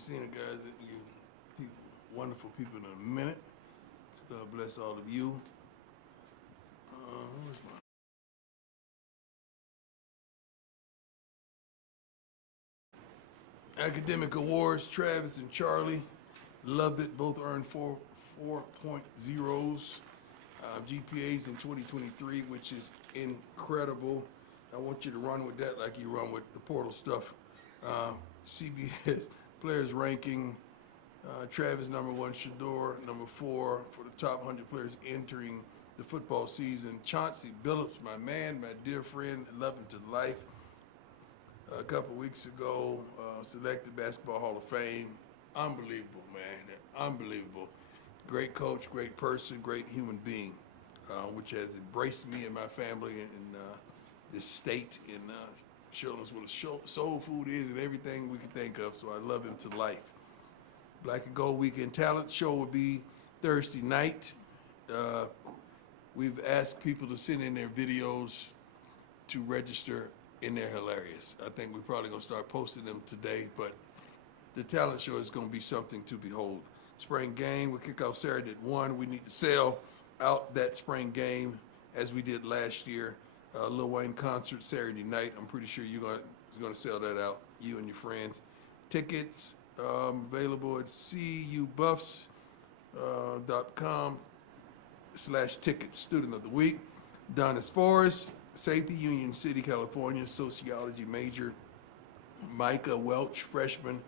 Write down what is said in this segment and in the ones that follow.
seeing the guys that you people, wonderful people in a minute. So God bless all of you. Where's my academic awards? Travis and Charlie, loved it. Both earned 4.0s. GPAs in 2023, which is incredible. I want you to run with that like you run with the portal stuff. CBS players ranking, Travis #1, Shador #4 for the top 100 players entering the football season. Chauncey Billups, my man, my dear friend, love him to life. A couple weeks ago, selected Basketball Hall of Fame. Unbelievable, man, unbelievable. Great coach, great person, great human being, which has embraced me and my family in this state in showing us what soul food is and everything we can think of. So I love him to life. Black and Gold Weekend Talent Show will be Thursday night. We've asked people to send in their videos to register, and they're hilarious. I think we're probably gonna start posting them today, but the talent show is gonna be something to behold. Spring game, we kick off Saturday at 1. We need to sell out that spring game as we did last year. Lil Wayne concert Saturday night. I'm pretty sure you're gonna sell that out, you and your friends. Tickets available at cubufs.com/tickets. Student of the week, Donis Forrest, safety, Union City, California, sociology major. Micah Welch, freshman.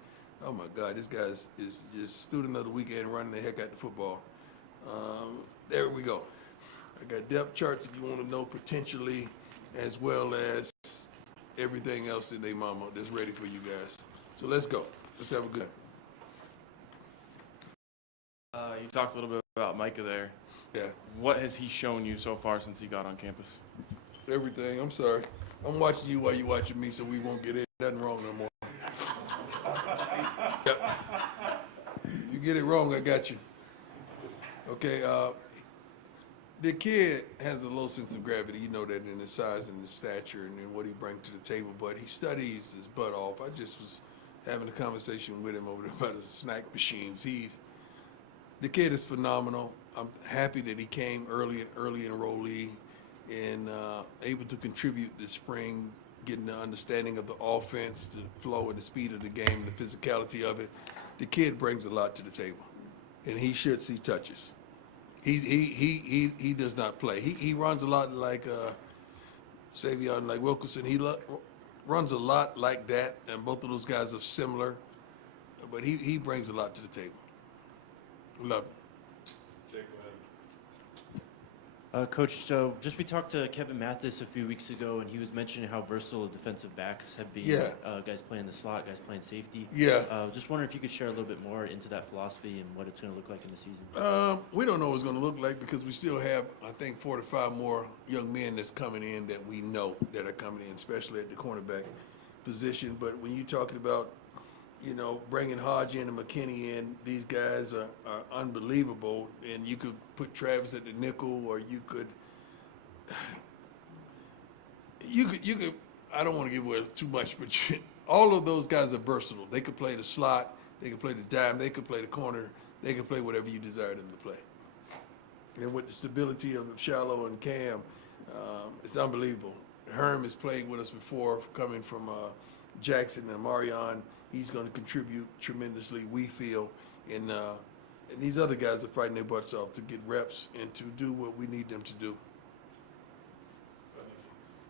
Oh my God, this guy is just student of the weekend, running the heck out the football. There we go. I got depth charts if you want to know potentially, as well as everything else in their mama that's ready for you guys. So let's go. Let's have a good. You talked a little bit about Micah there. Yeah. What has he shown you so far since he got on campus? Everything. I'm sorry. I'm watching you while you're watching me, so we won't get in. Nothing wrong no more. Yep. You get it wrong, I got you. Okay. The kid has a low sense of gravity. You know that in his size and his stature and in what he brings to the table. But he studies his butt off. I just was having a conversation with him over there about his snack machines. The kid is phenomenal. I'm happy that he came early enrollee and able to contribute this spring, getting the understanding of the offense, the flow and the speed of the game, the physicality of it. The kid brings a lot to the table, and he should see touches. He does not play. He runs a lot like Savion, like Wilkerson. He runs a lot like that, and both of those guys are similar, but he brings a lot to the table. Love him. Coach, so we talked to Kevin Mathis a few weeks ago, and he was mentioning how versatile defensive backs have been. Yeah. Guys playing the slot, guys playing safety. Yeah. Just wondering if you could share a little bit more into that philosophy and what it's going to look like in the season. We don't know what it's going to look like because we still have, I think, 4 to 5 more young men that's coming in that we know that are coming in, especially at the cornerback position. But when you're talking about, you know, bringing Hodge in and McKinney in, these guys are unbelievable. And you could put Travis at the nickel, or you could, I don't want to give away too much, but all of those guys are versatile. They could play the slot, they could play the dime, they could play the corner, they could play whatever you desire them to play. And with the stability of Shallow and Cam, it's unbelievable. Herm has played with us before, coming from Jackson and Omarion. He's going to contribute tremendously, we feel, and these other guys are fighting their butts off to get reps and to do what we need them to do.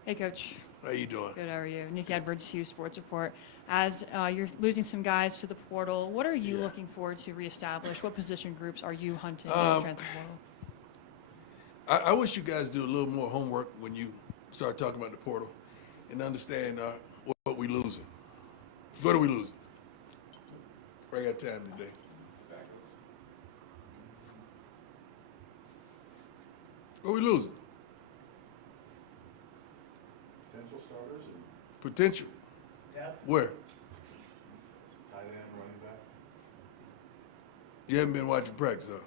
Hey, Coach. How you doing? Good, how are you? Nick Edwards, Hughes Sports Report. As you're losing some guys to the portal, what are you looking forward to reestablish? What position groups are you hunting in the transfer portal? I wish you guys do a little more homework when you start talking about the portal and understand what we're losing. What are we losing? I got time today. What are we losing? Potential starters and Potential. depth. Where? Tight end, running back. You haven't been watching practice, huh?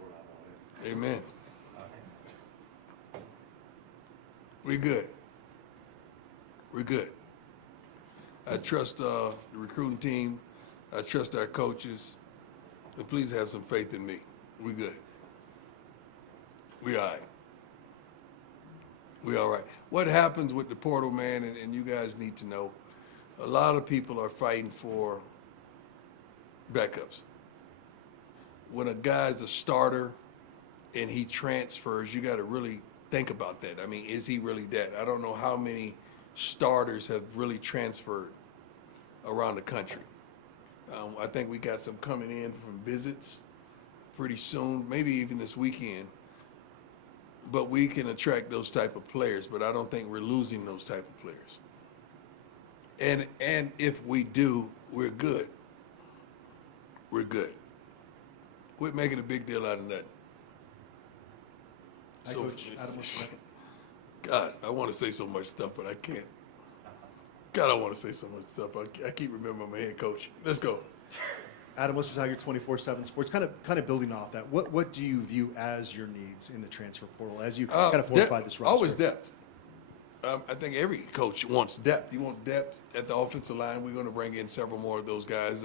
We're not on it. Amen. We good. We're good. I trust the recruiting team. I trust our coaches. And please have some faith in me. We good. We all right. We all right. What happens with the portal, man, and you guys need to know, a lot of people are fighting for backups. When a guy's a starter and he transfers, you got to really think about that. I mean, is he really that? I don't know how many starters have really transferred around the country. I think we got some coming in from visits pretty soon, maybe even this weekend. But we can attract those type of players, but I don't think we're losing those type of players. And if we do, we're good. We're good. Quit making a big deal out of nothing. Hi, Coach. Adam Smith. God, I want to say so much stuff, but I can't. God, I want to say so much stuff. I keep remembering my head coach. Let's go. Adam, let's just Tiger 24/7 Sports. Kind of building off that. What do you view as your needs in the transfer portal as you kind of fortify this roster? Always depth. I think every coach wants depth. You want depth at the offensive line. We're going to bring in several more of those guys,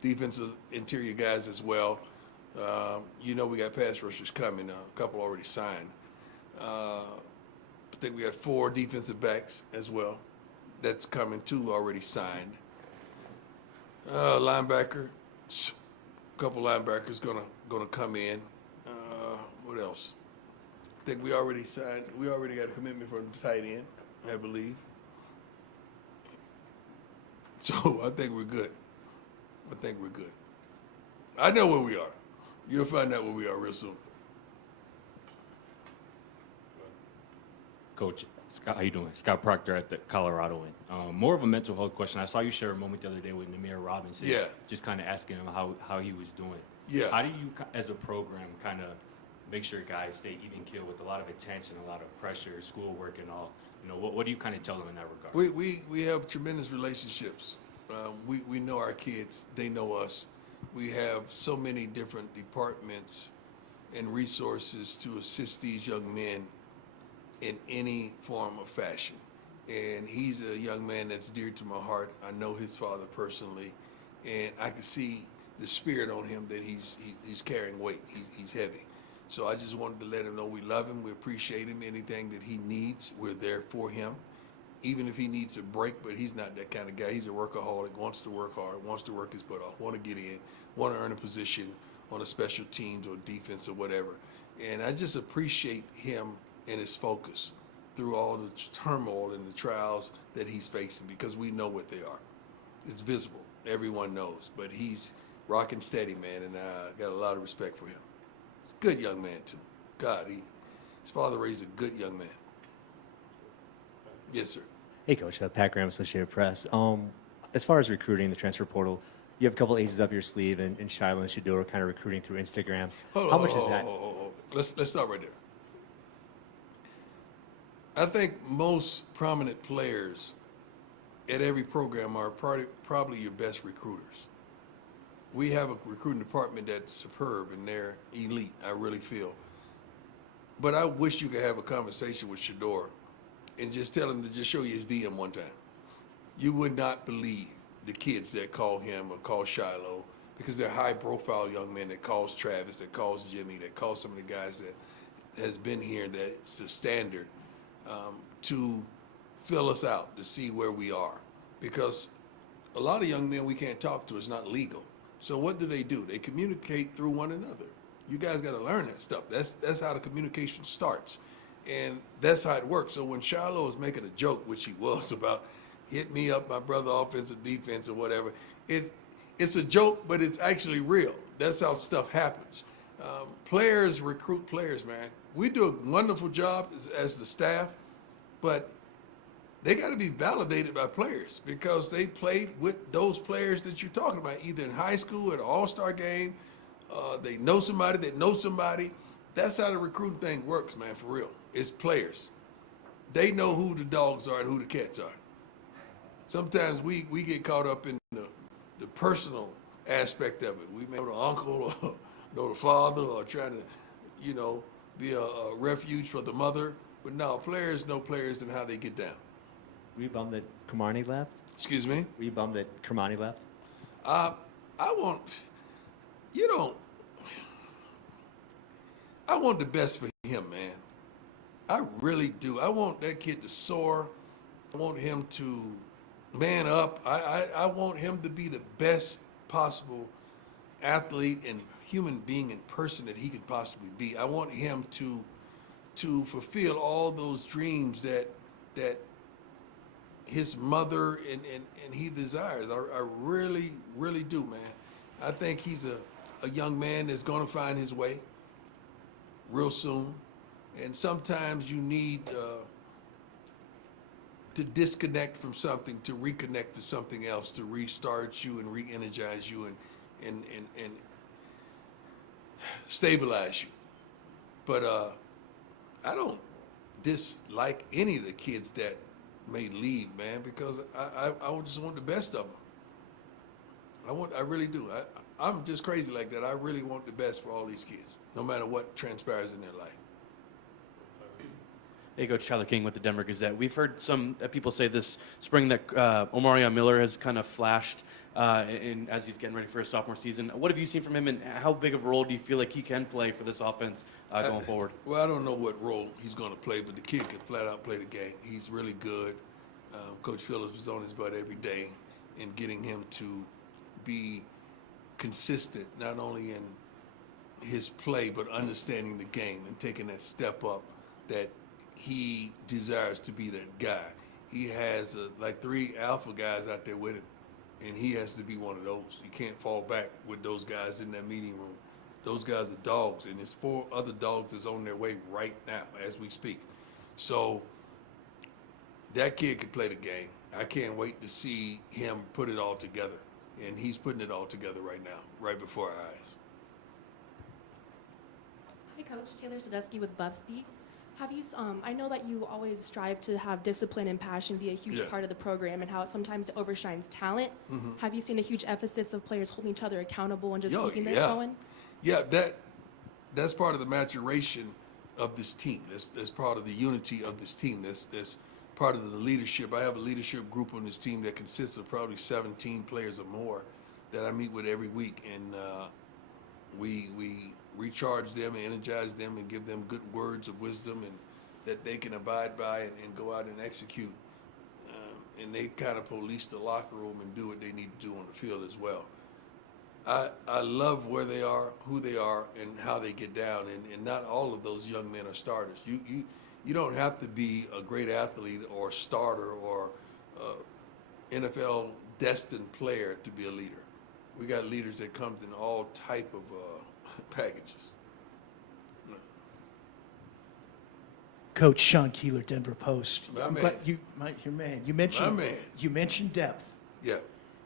defensive interior guys as well. We got pass rushers coming. A couple already signed. I think we got 4 defensive backs as well. That's coming, 2 already signed. Linebacker, a couple linebackers gonna come in. What else? I think we already signed. We already got a commitment from the tight end, I believe. So I think we're good. I know where we are. You'll find out where we are real soon. Coach, Scott, how you doing? Scott Proctor at the Colorado end. More of a mental health question. I saw you share a moment the other day with Namir Robinson. Yeah. Just kind of asking him how he was doing. Yeah. How do you, as a program, kind of make sure guys stay even keel with a lot of attention, a lot of pressure, schoolwork, and all? What do you kind of tell them in that regard? We have tremendous relationships. We know our kids. They know us. We have so many different departments and resources to assist these young men in any form of fashion. And he's a young man that's dear to my heart. I know his father personally, and I can see the spirit on him that he's carrying weight. He's heavy. So I just wanted to let him know we love him, we appreciate him. Anything that he needs, we're there for him. Even if he needs a break, but he's not that kind of guy. He's a workaholic, wants to work hard, wants to work his butt off, want to get in, want to earn a position on a special teams or defense or whatever. And I just appreciate him and his focus through all the turmoil and the trials that he's facing, because we know what they are. It's visible. Everyone knows. But he's rocking steady, man, and I got a lot of respect for him. He's a good young man, too. God, his father raised a good young man. Yes, sir. Hey, Coach. Pat Graham, Associated Press. As far as recruiting the transfer portal, you have a couple aces up your sleeve, and Shiloh and Shador kind of recruiting through Instagram. How much is that? Let's stop right there. I think most prominent players at every program are probably your best recruiters. We have a recruiting department that's superb and they're elite, I really feel. But I wish you could have a conversation with Shador and just tell him to just show you his DM one time. You would not believe the kids that call him or call Shiloh, because they're high-profile young men that calls Travis, that calls Jimmy, that calls some of the guys that has been here, that it's the standard to fill us out, to see where we are. Because a lot of young men we can't talk to, it's not legal. So what do? They communicate through one another. You guys got to learn that stuff. That's how the communication starts. And that's how it works. So when Shiloh was making a joke, which he was, about hit me up, my brother, offensive, defense, or whatever, it's a joke, but it's actually real. That's how stuff happens. Players recruit players, man. We do a wonderful job as the staff, but they got to be validated by players, because they played with those players that you're talking about, either in high school at an all-star game. They know somebody that knows somebody. That's how the recruiting thing works, man, for real. It's players. They know who the dogs are and who the cats are. Sometimes we get caught up in the personal aspect of it. We may know the uncle or know the father, or trying to, be a refuge for the mother. But no, players know players and how they get down. Were you bummed that Kamani left? Excuse me? Were you bummed that Kamani left? I want, you don't, I want the best for him, man. I really do. I want that kid to soar. I want him to man up. I want him to be the best possible athlete and human being and person that he could possibly be. I want him to fulfill all those dreams that his mother and he desires. I really, really do, man. I think he's a young man that's going to find his way real soon. And sometimes you need to disconnect from something to reconnect to something else, to restart you and re-energize you and stabilize you. But I don't dislike any of the kids that may leave, man, because I just want the best of them. I really do. I'm just crazy like that. I really want the best for all these kids, no matter what transpires in their life. Hey, Coach Tyler King with the Denver Gazette. We've heard some people say this spring that Omarion Miller has kind of flashed as he's getting ready for his sophomore season. What have you seen from him, and how big of a role do you feel like he can play for this offense going forward? Well, I don't know what role he's going to play, but the kid can flat out play the game. He's really good. Coach Phillips was on his butt every day in getting him to be consistent, not only in his play, but understanding the game and taking that step up that he desires to be that guy. He has like 3 alpha guys out there with him, and he has to be one of those. You can't fall back with those guys in that meeting room. Those guys are dogs, and there's 4 other dogs that's on their way right now as we speak. So that kid can play the game. I can't wait to see him put it all together, and he's putting it all together right now, right before our eyes. Hi, Coach. Taylor Sadusky with BuffSpeak. Have you? I know that you always strive to have discipline and passion be a huge part of the program, and how it sometimes overshines talent. Mm-hmm. Have you seen a huge emphasis of players holding each other accountable and just keeping this going? Yeah, that's part of the maturation of this team. That's part of the unity of this team. That's part of the leadership. I have a leadership group on this team that consists of probably 17 players or more that I meet with every week, and we recharge them and energize them and give them good words of wisdom and that they can abide by and go out and execute. And they kind of police the locker room and do what they need to do on the field as well. I love where they are, who they are, and how they get down. And not all of those young men are starters. You don't have to be a great athlete or starter or NFL destined player to be a leader. We got leaders that comes in all type of packages. No. Coach Sean Keeler, Denver Post. My man. Glad your man. You mentioned depth. Yeah.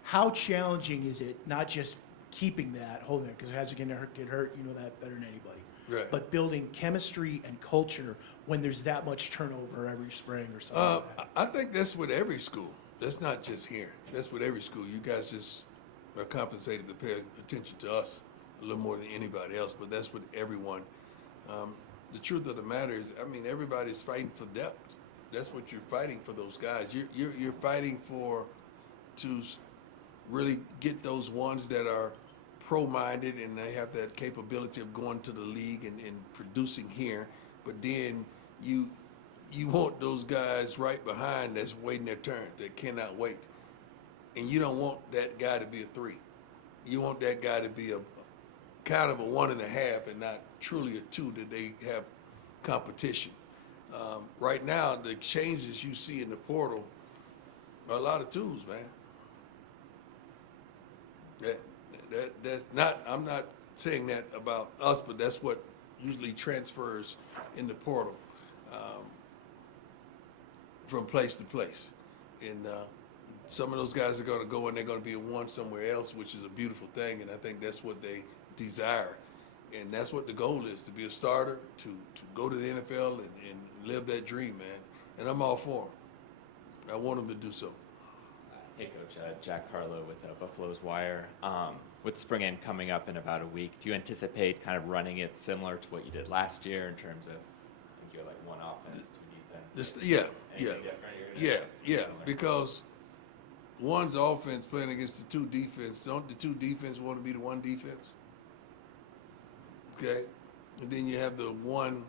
How challenging is it, not just keeping that, holding it, because as you're going to get hurt, you know that better than anybody. Right. But building chemistry and culture when there's that much turnover every spring or something like that. I think that's with every school. That's not just here. That's with every school. You guys just are compensated to pay attention to us a little more than anybody else, but that's with everyone. The truth of the matter is, I mean, everybody's fighting for depth. That's what you're fighting for, those guys. You're fighting to really get those ones that are pro-minded and they have that capability of going to the league and producing here, but then you want those guys right behind that's waiting their turn, that cannot wait. And you don't want that guy to be a 3. You want that guy to be a kind of a 1.5 and not truly a 2, that they have competition. Right now, the changes you see in the portal are a lot of 2s, man. That's not, I'm not saying that about us, but that's what usually transfers in the portal from place to place. And some of those guys are going to go and they're going to be a 1 somewhere else, which is a beautiful thing, and I think that's what they desire. And that's what the goal is, to be a starter, to go to the NFL and live that dream, man. And I'm all for them. I want them to do so. Hey, Coach. Jack Carlo with Buffalo's Wire. With spring game coming up in about a week, do you anticipate kind of running it similar to what you did last year in terms of, I think you're like 1 offense, 2 defense? Yeah. Because one's offense playing against the two defense. Don't the two defense want to be the one defense? Okay, and then you have the one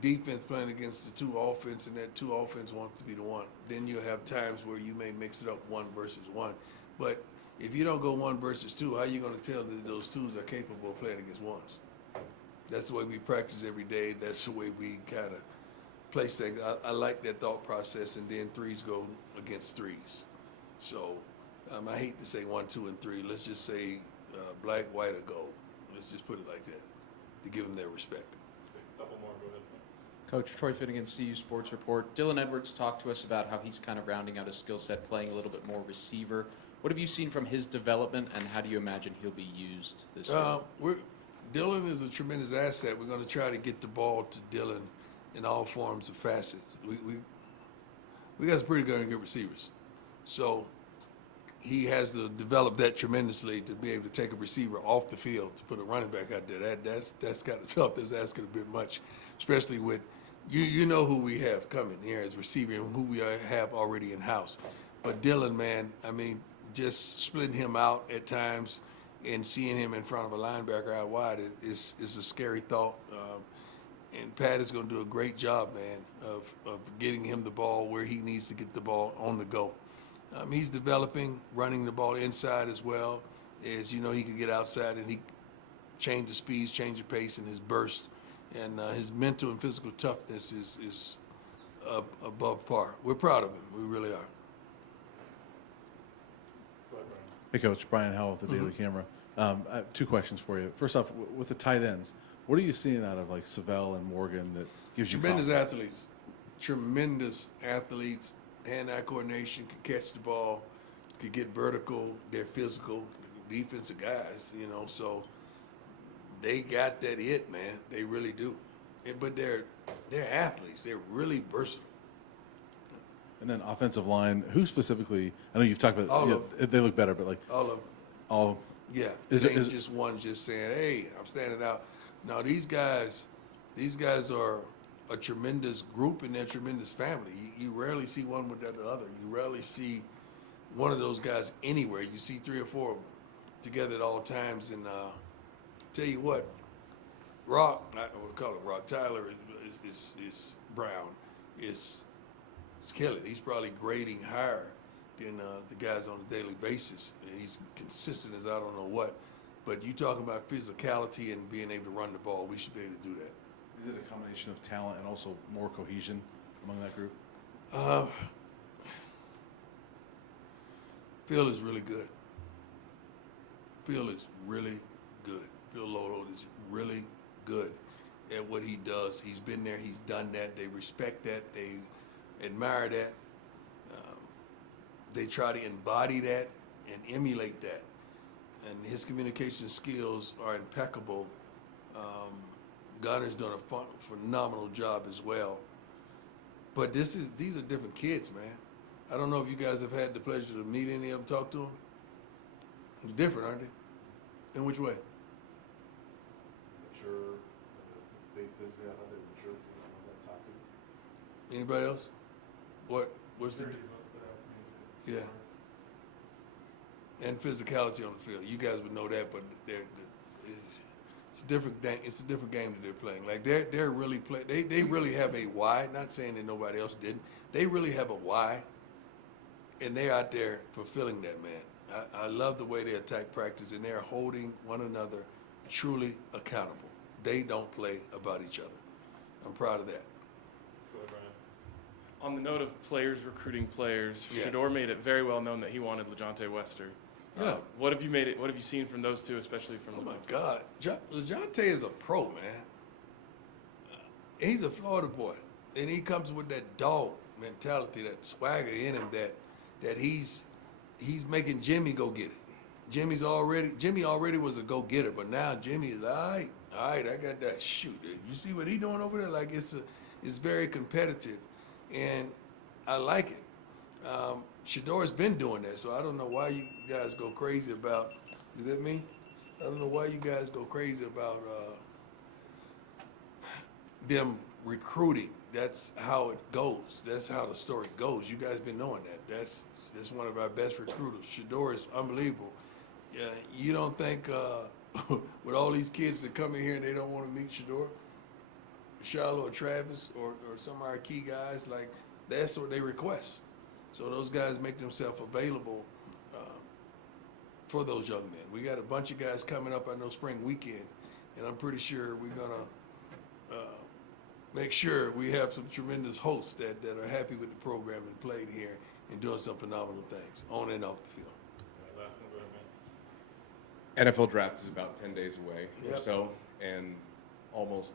defense playing against the two offense, and that two offense wants to be the one. Then you'll have times where you may mix it up one versus one. But if you don't go one versus two, how are you going to tell that those twos are capable of playing against ones? That's the way we practice every day. That's the way we kind of place things. I like that thought process, and then threes go against threes. So I hate to say 1, 2, and 3. Let's just say black, white, or gold. Let's just put it like that to give them their respect. Couple more, go ahead. Coach Troy Finnegan, CU Sports Report. Dylan Edwards talked to us about how he's kind of rounding out his skill set, playing a little bit more receiver. What have you seen from his development, and how do you imagine he'll be used this year? Dylan is a tremendous asset. We're going to try to get the ball to Dylan in all forms of facets. We got some pretty good receivers. So he has to develop that tremendously to be able to take a receiver off the field to put a running back out there. That's kind of tough. That's asking a bit much, especially with you know who we have coming here as receiver and who we have already in house. But Dylan, man, I mean, just splitting him out at times and seeing him in front of a linebacker out wide is a scary thought. And Pat is going to do a great job, man, of getting him the ball where he needs to get the ball on the go. He's developing, running the ball inside as well. As you know, he can get outside and he change the speeds, change the pace, and his burst. And his mental and physical toughness is above par. We're proud of him. We really are. Hey, Coach. Brian Howell with the Daily Camera. I have 2 questions for you. First off, with the tight ends, what are you seeing out of like Savell and Morgan that gives you Tremendous confidence? athletes. Tremendous athletes. Hand-eye coordination, can catch the ball, can get vertical. They're physical, defensive guys, you know. So they got that it, man. They really do. But they're athletes. They're really versatile. And then offensive line, who specifically? I know you've talked about All yeah, of they look better, but like All of them. all. Yeah. Is It it- ain't is it- just one just saying, hey, I'm standing out. No, these guys are a tremendous group and they're a tremendous family. You rarely see one without the other. You rarely see one of those guys anywhere. You see 3 or 4 of them together at all times. And tell you what, Rock, we'll call him Rock, Tyler is Brown, is killing. He's probably grading higher than the guys on a daily basis. And he's consistent as I don't know what. But you talking about physicality and being able to run the ball, we should be able to do that. Is it a combination of talent and also more cohesion among that group? Phil is really good. Phil is really good. Phil Lolo is really good at what he does. He's been there. He's done that. They respect that. They admire that. They try to embody that and emulate that. And his communication skills are impeccable. Gunner's done a phenomenal job as well. But these are different kids, man. I don't know if you guys have had the pleasure to meet any of them, talk to them. They're different, aren't they? In which way? Mature, they physically how they mature. That talk to. Anybody else? What's the yeah? And physicality on the field. You guys would know that, but it's a different thing. It's a different game that they're playing. Like they're really they really have a why. Not saying that nobody else didn't. They really have a why, and they're out there fulfilling that, man. I love the way they attack practice, and they're holding one another truly accountable. They don't play about each other. I'm proud of that. On the note of players recruiting players, Yeah. Shador made it very well known that he wanted LeJohntay Wester. Yeah. What have you seen from those two, especially from Oh my God, LeJohntay is a pro, man. He's a Florida boy, and he comes with that dog mentality, that swagger in him that he's making Jimmy go get it. Jimmy already was a go getter, but now Jimmy is all right, I got that shoot. You see what he doing over there? Like it's very competitive, and I like it. Shador's been doing that, so I don't know why you guys go crazy about. Is that me? I don't know why you guys go crazy about them recruiting. that's how it goes. That's how the story goes. You guys been knowing that. That's one of our best recruiters. Shador is unbelievable. Yeah, you don't think with all these kids that come in here and they don't want to meet Shador, Charlotte or Travis or some of our key guys, like that's what they request. So those guys make themselves available for those young men. We got a bunch of guys coming up, I know, spring weekend, and I'm pretty sure we're gonna make sure we have some tremendous hosts that are happy with the program and played here and doing some phenomenal things on and off the field. Last one, go ahead, man. NFL draft is about 10 days away or Yep. so, and almost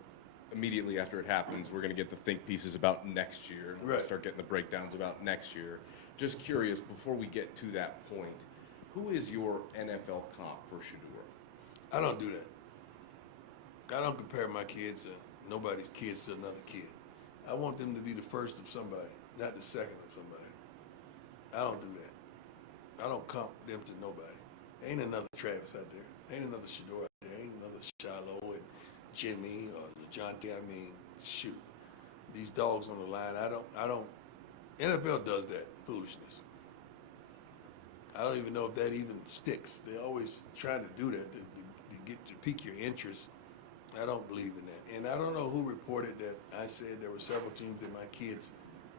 immediately after it happens, we're going to get the think pieces about next year. We'll Right. start getting the breakdowns about next year. Just curious, before we get to that point, who is your NFL comp for Shador? I don't do that. I don't compare my kids to nobody's kids to another kid. I want them to be the first of somebody, not the second of somebody. I don't do that. I don't comp them to nobody. Ain't another Travis out there. Ain't another Shador out there. Ain't another Shiloh and Jimmy or LeJohntay. I mean, shoot. These dogs on the line, I don't, NFL does that foolishness. I don't even know if that even sticks. They're always trying to do that to pique your interest. I don't believe in that. And I don't know who reported that I said there were several teams that my kids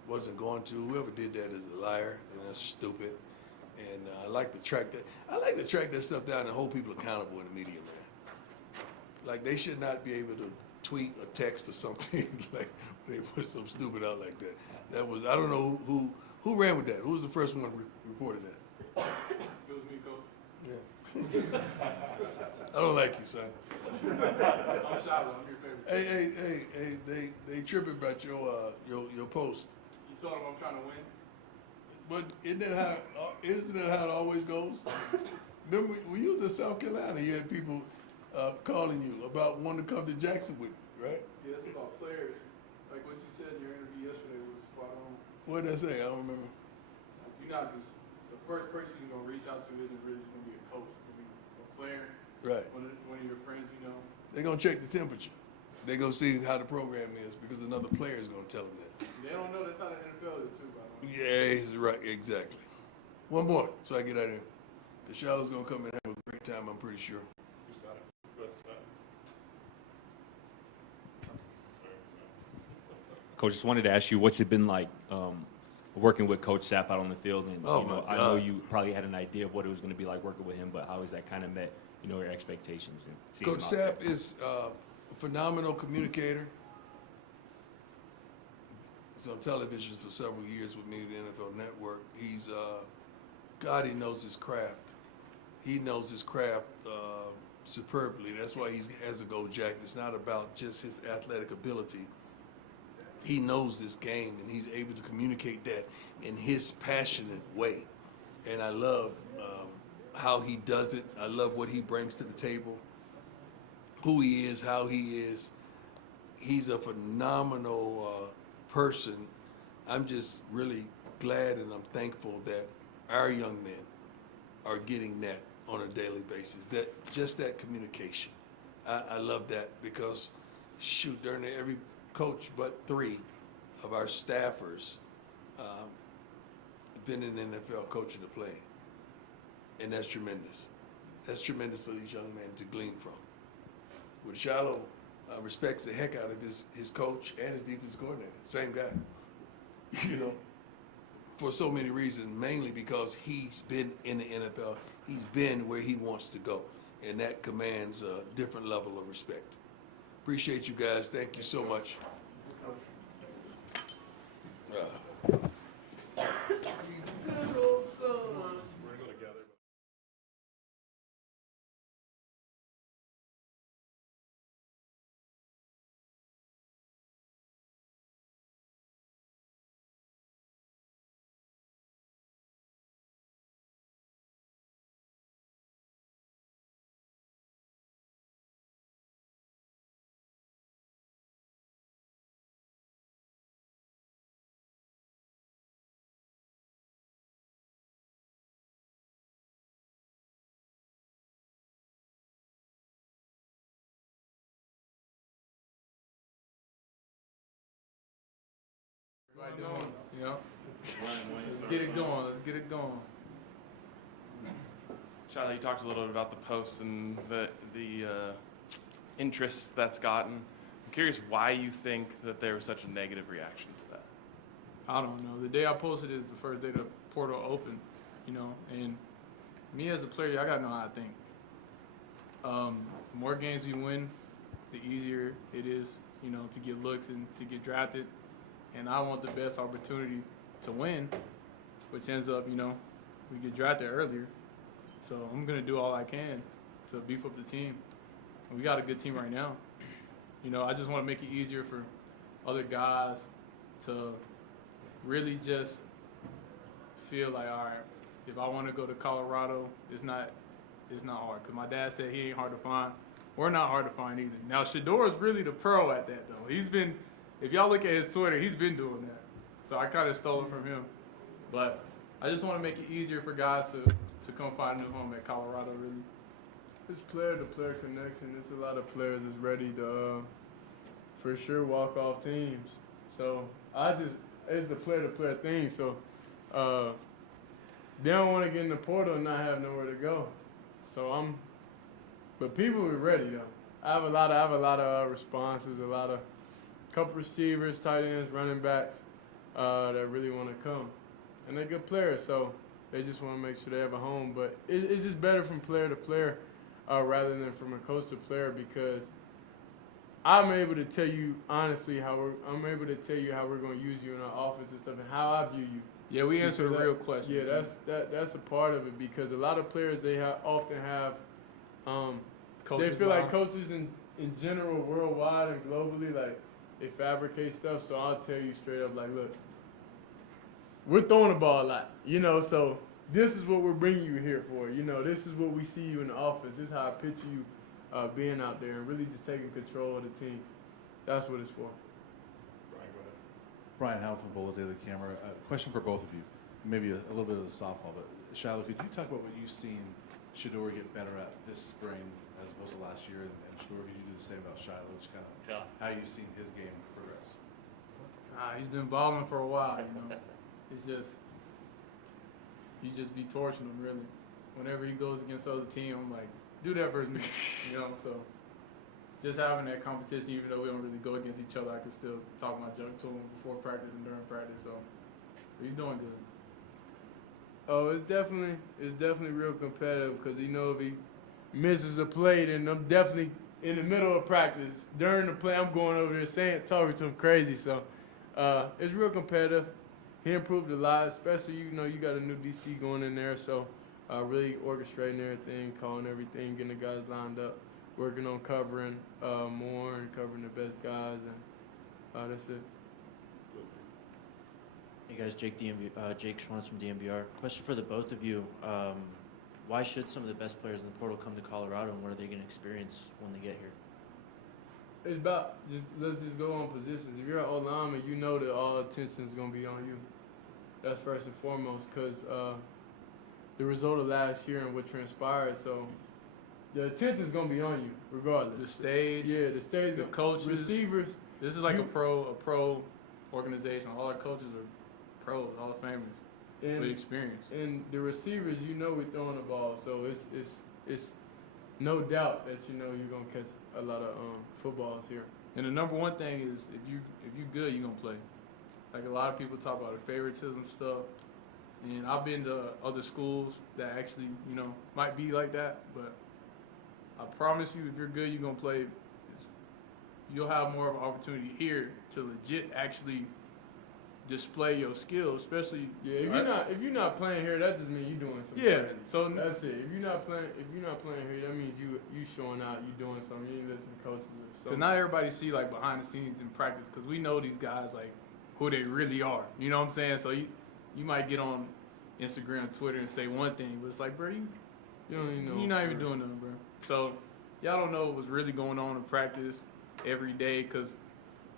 wasn't going to. Whoever did that is a liar, and that's stupid. And I like to track that. I like to track that stuff down and hold people accountable in the media, man. Like, they should not be able to tweet or text or something like they put some stupid out like that. That was, I don't know who ran with that. Who was the first one reported that? It was me, Coach. Yeah. I don't like you, son. I'm Shiloh. I'm your favorite. Hey, they tripping about your post. You told him I'm trying to win. But isn't that how it always goes? Remember, we was in South Carolina, you had people calling you about wanting to come to Jackson with you, right? Yeah, it's about players. Like what you said in your interview yesterday was spot on. What did I say? I don't remember. You're not just, the first person you're going to reach out to isn't really just going to be a coach. It's going to be a player, Right. one of your friends, you know. They're going to check the temperature. They're going to see how the program is because another player is going to tell them that. They don't know that's how the NFL is too, by the way. Yeah, he's right, exactly. One more, so I get out of here. The Charlotte's going to come and have a great time, I'm pretty sure. Coach, just wanted to ask you, what's it been like working with Coach Sapp out on the field? And Oh, you know, my I know God. you probably had an idea of what it was going to be like working with him, but how has that kind of met, your expectations? And seeing Coach him out Sapp there? is a phenomenal communicator. He's on television for several years with me, the NFL Network. He's, God, he knows his craft. He knows his craft superbly. That's why he has a gold jacket. It's not about just his athletic ability. He knows this game, and he's able to communicate that in his passionate way. And I love how he does it. I love what he brings to the table, who he is, how he is. He's a phenomenal person. I'm just really glad and I'm thankful that our young men are getting that on a daily basis, that communication. I love that because, shoot, during every coach but 3 of our staffers been in the NFL coaching the play. And that's tremendous. That's tremendous for these young men to glean from. With Shiloh, respects the heck out of his coach and his defense coordinator. Same guy. For so many reasons, mainly because he's been in the NFL. He's been where he wants to go. And that commands a different level of respect. Appreciate you guys. Thank you so much. You know? Let's get it going. Let's get it going. Charlie, you talked a little bit about the posts and the interest that's gotten. I'm curious why you think that there was such a negative reaction to that. I don't know. The day I posted is the first day the portal opened, you know, and me as a player, I gotta know how to think. More games you win, the easier it is, you know, to get looks and to get drafted. And I want the best opportunity to win, which ends up, you know, we get drafted earlier. So I'm gonna do all I can to beef up the team. And we got a good team right now. You know, I just want to make it easier for other guys to really just feel like, all right, if I want to go to Colorado, it's not hard. Because my dad said he ain't hard to find. We're not hard to find either. Now, Shador is really the pro at that, though. He's been, if y'all look at his Twitter, he's been doing that. So I kind of stole it from him. But I just want to make it easier for guys to come find a new home at Colorado, really. It's player-to-player connection. There's a lot of players that's ready to, for sure, walk off teams. So it's a player-to-player thing. So they don't want to get in the portal and not have nowhere to go. So but people are ready though. I have a lot of responses, couple receivers, tight ends, running backs that really want to come, and they're good players. So they just want to make sure they have a home. But it's just better from player to player rather than from a coach to player, because I'm able to tell you honestly how we're going to use you in our offense and stuff, and how I view you. Yeah, we answer the real question. Yeah, that's a part of it, because a lot of players often have they feel like coaches in general, worldwide and globally, like they fabricate stuff. So I'll tell you straight up, like, look, we're throwing the ball a lot, you know. So this is what we're bringing you here for, you know. This is what we see you in the office. This is how I picture you being out there and really just taking control of the team. That's what it's for. Brian Howell from Bullet Daily Camera. Question for both of you, maybe a little bit of the softball, but Shiloh, could you talk about what you've seen Shador get better at this spring as opposed to last year, and Shador, could you do the same about Shiloh, just kind of how you've seen his game progress? He's been balling for a while, you know. It's just, you just be torching him, really. Whenever he goes against other team, I'm like, do that versus me, you know. So just having that competition, even though we don't really go against each other, I can still talk my junk to him before practice and during practice. So he's doing good. Oh, it's definitely real competitive, because you know, if he misses a play, then I'm definitely in the middle of practice. During the play, I'm going over there talking to him crazy. So it's real competitive. He improved a lot, especially, you know, you got a new DC going in there, so really orchestrating everything, calling everything, getting the guys lined up, working on covering more and covering the best guys, and that's it. Hey guys, Jake Schwanitz from DMVR. Question for the both of you. Why should some of the best players in the portal come to Colorado, and what are they going to experience when they get here? It's about let's just go on positions. If you're an O-lineman, you know that all attention is going to be on you. That's first and foremost, because the result of last year and what transpired. So the attention is going to be on you regardless. The stage, the coaches, receivers. This is like a pro organization. All our coaches are pros, Hall of Famers with experience. And the receivers, you know, we're throwing the ball, so it's no doubt that you know you're gonna catch a lot of footballs here. And the number one thing is if you good, you're gonna play. Like a lot of people talk about the favoritism stuff, and I've been to other schools that actually, you know, might be like that, but I promise you, if you're good, you're gonna play. You'll have more of an opportunity here to legit actually display your skills, especially if you're not playing here, that just means you're doing something. Yeah, so that's it. If you're not playing here, that means you showing out, you doing something. You ain't listening to coaches. Because not everybody see like behind the scenes in practice, because we know these guys like who they really are. You know what I'm saying? So you might get on Instagram, Twitter, and say one thing, but it's like, bro, you don't even know. You're not even doing nothing, bro. So y'all don't know what's really going on in practice every day, because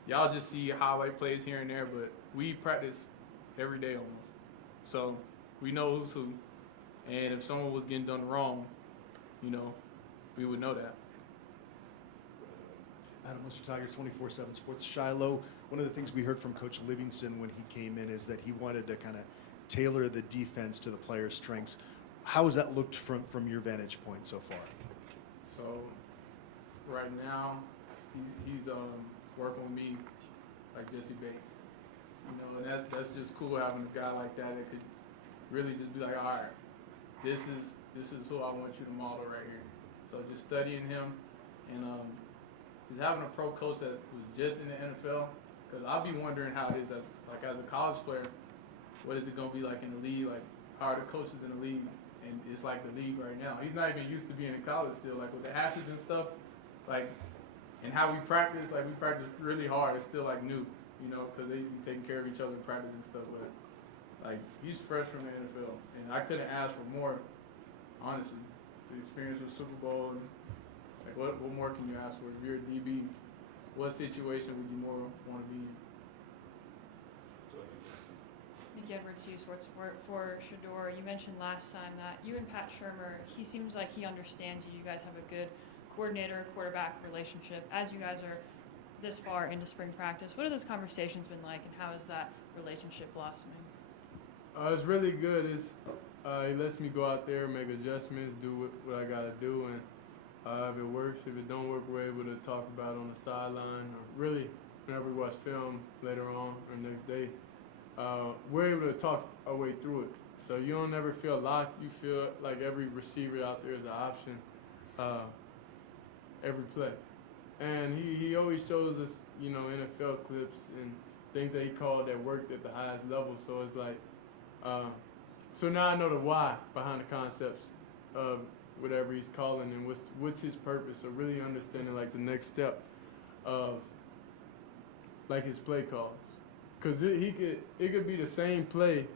y'all just see highlight plays here and there, but we practice every day almost. So we know who's who. And if someone was getting done wrong, you know, we would know that. Adam Lister, Tiger 24/7 Sports. Shiloh, one of the things we heard from Coach Livingston when he came in is that he wanted to kind of tailor the defense to the players' strengths. How has that looked from your vantage point so far? So right now, he's working with me like Jesse Bates. You know, and that's just cool having a guy like that that could really just be like, all right, this is who I want you to model right here. So just studying him and just having a pro coach that was just in the NFL, because I'll be wondering how it is as a college player, what is it gonna be like in the league? Like, how are the coaches in the league? And it's like the league right now. He's not even used to being in college still, like with the hashes and stuff, like, and how we practice really hard. It's still like new, you know, because they be taking care of each other in practice and stuff. But like, he's fresh from the NFL, and I couldn't ask for more, honestly. The experience with Super Bowl, and like, what more can you ask for? If you're a DB, what situation would you more want to be in? Nick Edwards, CU Sports Report. For Shador, you mentioned last time that you and Pat Shermer, he seems like he understands you. You guys have a good coordinator-quarterback relationship. As you guys are this far into spring practice, what have those conversations been like, and how is that relationship blossoming? It's really good. He lets me go out there, make adjustments, do what I gotta do, and if it works, if it don't work, we're able to talk about it on the sideline, or really whenever we watch film later on or next day. We're able to talk our way through it. So you don't ever feel locked. You feel like every receiver out there is an option every play. And he always shows us, you know, NFL clips and things that he called that worked at the highest level. So it's like, so now I know the why behind the concepts of whatever he's calling and what's his purpose. So really understanding like the next step of like his play calls. Because it could be the same play.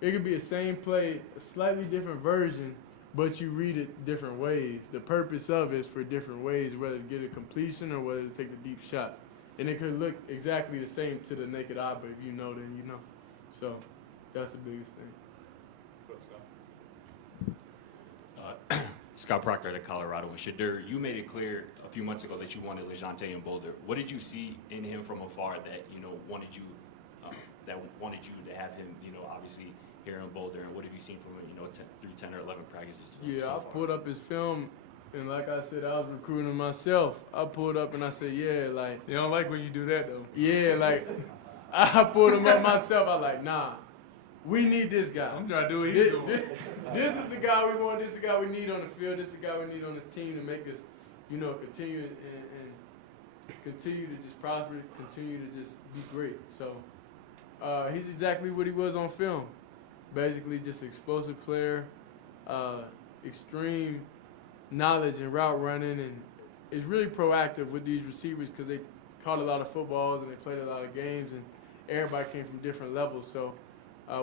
It could be the same play, a slightly different version, but you read it different ways. The purpose of it is for different ways, whether to get a completion or whether to take a deep shot. And it could look exactly the same to the naked eye, but if you know, then you know. So that's the biggest thing. Scott Proctor at Colorado. And Shadur, you made it clear a few months ago that you wanted LeJontay in Boulder. What did you see in him from afar that wanted you to have him, obviously here in Boulder? And what have you seen from him, through 10 or 11 practices? Yeah, so I far? pulled up his film, and like I said, I was recruiting myself. I pulled up and I said, yeah, like. They don't like when you do that, though. Yeah, like, I pulled him up myself. I was like, nah, we need this guy. I'm trying to do what he's doing. This is the guy we want. This is the guy we need on the field. This is the guy we need on this team to make us, continue and continue to just prosper, continue to just be great. So he's exactly what he was on film. Basically, just an explosive player, extreme knowledge and route running, and is really proactive with these receivers because they caught a lot of footballs and they played a lot of games, and everybody came from different levels. So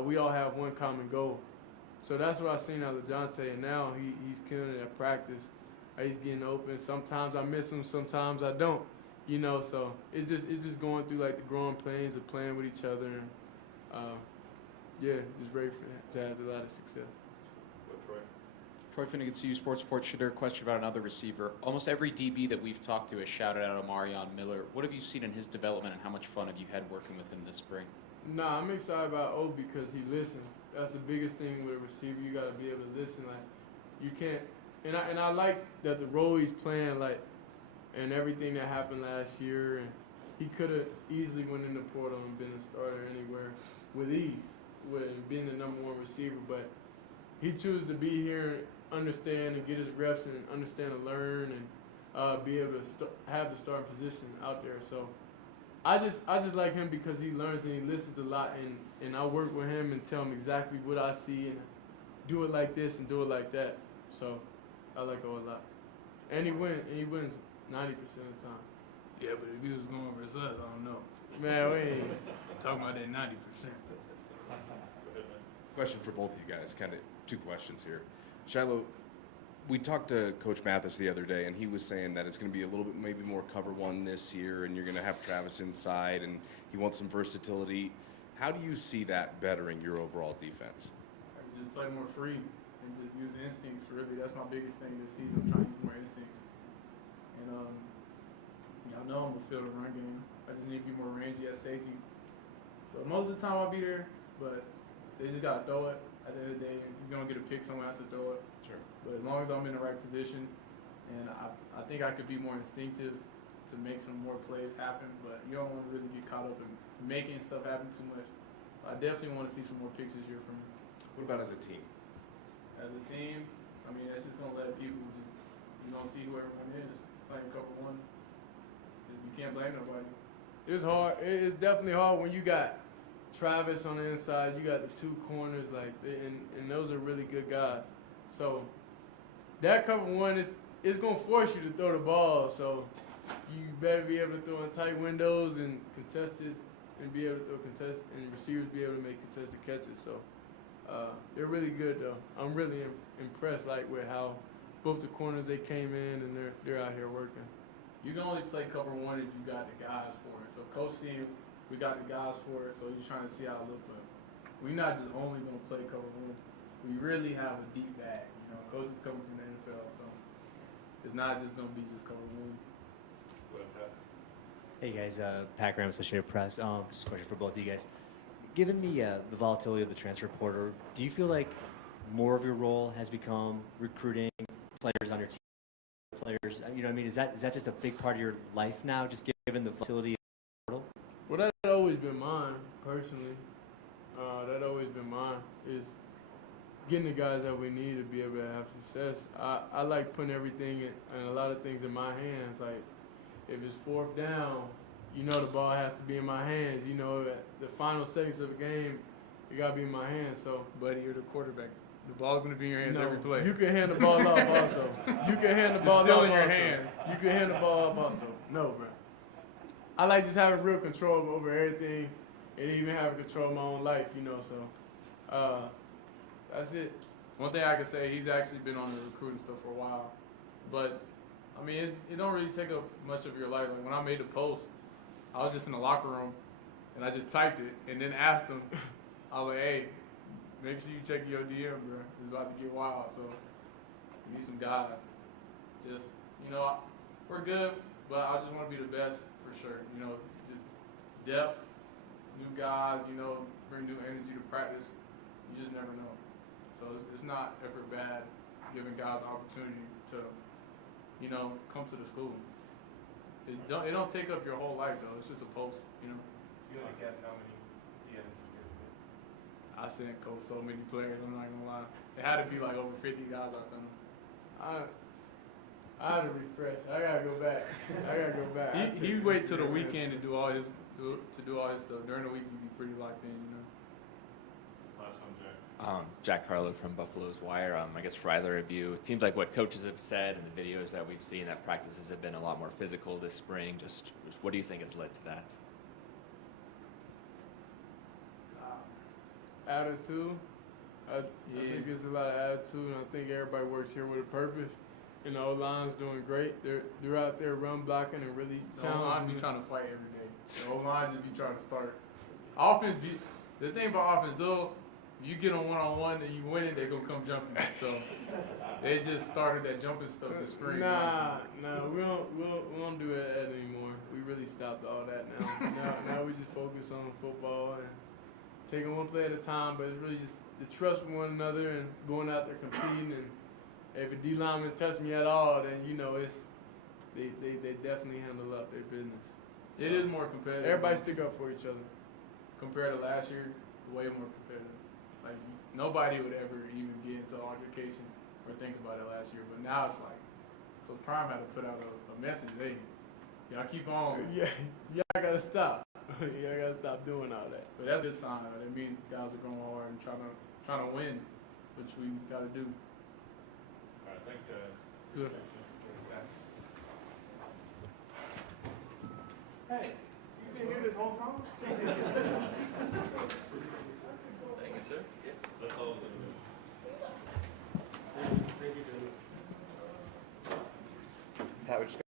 we all have one common goal. So that's what I've seen out of LeJontay, and now he's killing it at practice. He's getting open. Sometimes I miss him, sometimes I don't. So it's just going through like the growing pains of playing with each other, and just ready to have a lot of success. Troy Finnegan, CU Sports Report. Shadur, question about another receiver. Almost every DB that we've talked to has shouted out Omarion Miller. What have you seen in his development, and how much fun have you had working with him this spring? Nah, I'm excited about O because he listens. That's the biggest thing with a receiver. You got to be able to listen. Like, you can't. And I like that the role he's playing, like, and everything that happened last year. And he could have easily went in the portal and been a starter anywhere with ease, with being the #1 receiver. But he chose to be here, understand and get his reps, and understand and learn, and be able to have the starting position out there. So I just like him because he learns and he listens a lot, and I work with him and tell him exactly what I see and do it like this and do it like that. So I like him a lot. And he wins 90% of the time. Yeah, but if he was going versus us, I don't know. Man, we ain't talking about that 90%. Question for both of you guys, kind of two questions here. Shiloh, we talked to Coach Mathis the other day, and he was saying that it's going to be a little bit maybe more cover one this year, and you're going to have Travis inside, and he wants some versatility. How do you see that bettering your overall defense? Just play more free and just use instincts, really. That's my biggest thing this season, trying to use more instincts. And I know I'm gonna fill the run game. I just need to be more rangy at safety. But most of the time I'll be there, but they just gotta throw it. At the end of the day, if you're gonna get a pick, someone has to throw it. Sure. But as long as I'm in the right position, and I think I could be more instinctive to make some more plays happen, but you don't want to really get caught up in making stuff happen too much. I definitely want to see some more picks this year from me. What about as a team? As a team, I mean, that's just gonna let people just, you don't see who everyone is playing cover one. You can't blame nobody. It's hard. It's definitely hard when you got Travis on the inside, you got the two corners, like, and those are really good guys. So that cover one is gonna force you to throw the ball. So you better be able to throw in tight windows and contested, and be able to throw contested, and receivers be able to make contested catches. So they're really good though. I'm really impressed, like, with how both the corners they came in and they're out here working. You can only play cover one if you got the guys for it. So Coach C, we got the guys for it, so he's trying to see how it looks. But we're not just only going to play cover one. We really have a deep bag. You know, Coach is coming from the NFL, so it's not just going to be just cover one. Hey guys, Pat Graham, Associated Press. Just a question for both of you guys. Given the volatility of the transfer portal, do you feel like more of your role has become recruiting players on your team? Players, you know what I mean? Is that just a big part of your life now, just given the volatility of the portal? Well, that's always been mine, personally. That always been mine, is getting the guys that we need to be able to have success. I like putting everything and a lot of things in my hands. Like, if it's fourth down, you know the ball has to be in my hands. You know, at the final seconds of the game, it got to be in my hands. So, Buddy, you're the quarterback. The ball's going to be in your hands every play. You can hand the ball off also. You can hand the ball still off in your also. hands. You can hand the ball off also. No, bro. I like just having real control over everything and even having control of my own life, you know, so that's it. One thing I can say, he's actually been on the recruiting stuff for a while. But, I mean, it don't really take up much of your life. Like, when I made the post, I was just in the locker room, and I just typed it, and then asked him, I was like, hey, make sure you check your DM, bro. It's about to get wild, so we need some guys. Just, you know, we're good, but I just want to be the best for sure. You know, just depth, new guys, you know, bring new energy to practice. You just never know. So it's not ever bad giving guys an opportunity to, you know, come to the school. It don't take up your whole life, though. It's just a post, you know. You want to guess how many DMs you guys get? I sent Coach so many players, I'm not gonna lie. It had to be like over 50 guys I sent him. I had to refresh. I gotta go back. He wait till the weekend to do all his stuff. During the week he'd be pretty locked in, you know. Last one, Jack. Jack Harlow from Buffalo's Wire. I guess for either of you, it seems like what coaches have said and the videos that we've seen, that practices have been a lot more physical this spring. Just what do you think has led to that? Attitude. I think there's a lot of attitude, and I think everybody works here with a purpose. And the O-line's doing great. They're out there run blocking and really challenging. The O-line be trying to fight every day. The O-line just be trying to start. The thing about offense, though, you get on one-on-one and you win it, they're going to come jumping. So they just started that jumping stuff this spring. Nah, we don't do that anymore. We really stopped all that now. now we just focus on football and taking one play at a time, but it's really just the trust with one another and going out there competing. And if a D lineman touch me at all, then you know they definitely handle up their business. So it is more competitive. Everybody stick up for each other. Compared to last year, way more competitive. Like, nobody would ever even get into altercation or think about it last year, but now it's like, so Prime had to put out a message, hey, y'all keep on. Yeah, y'all gotta stop. Y'all gotta stop doing all that. But that's a good sign. That means guys are going hard and trying to win, which we gotta do. All right, thanks, guys. Good. Hey, you been here this whole time? Thank you, sir. That's all of them. Thank you, David. Pat, we're just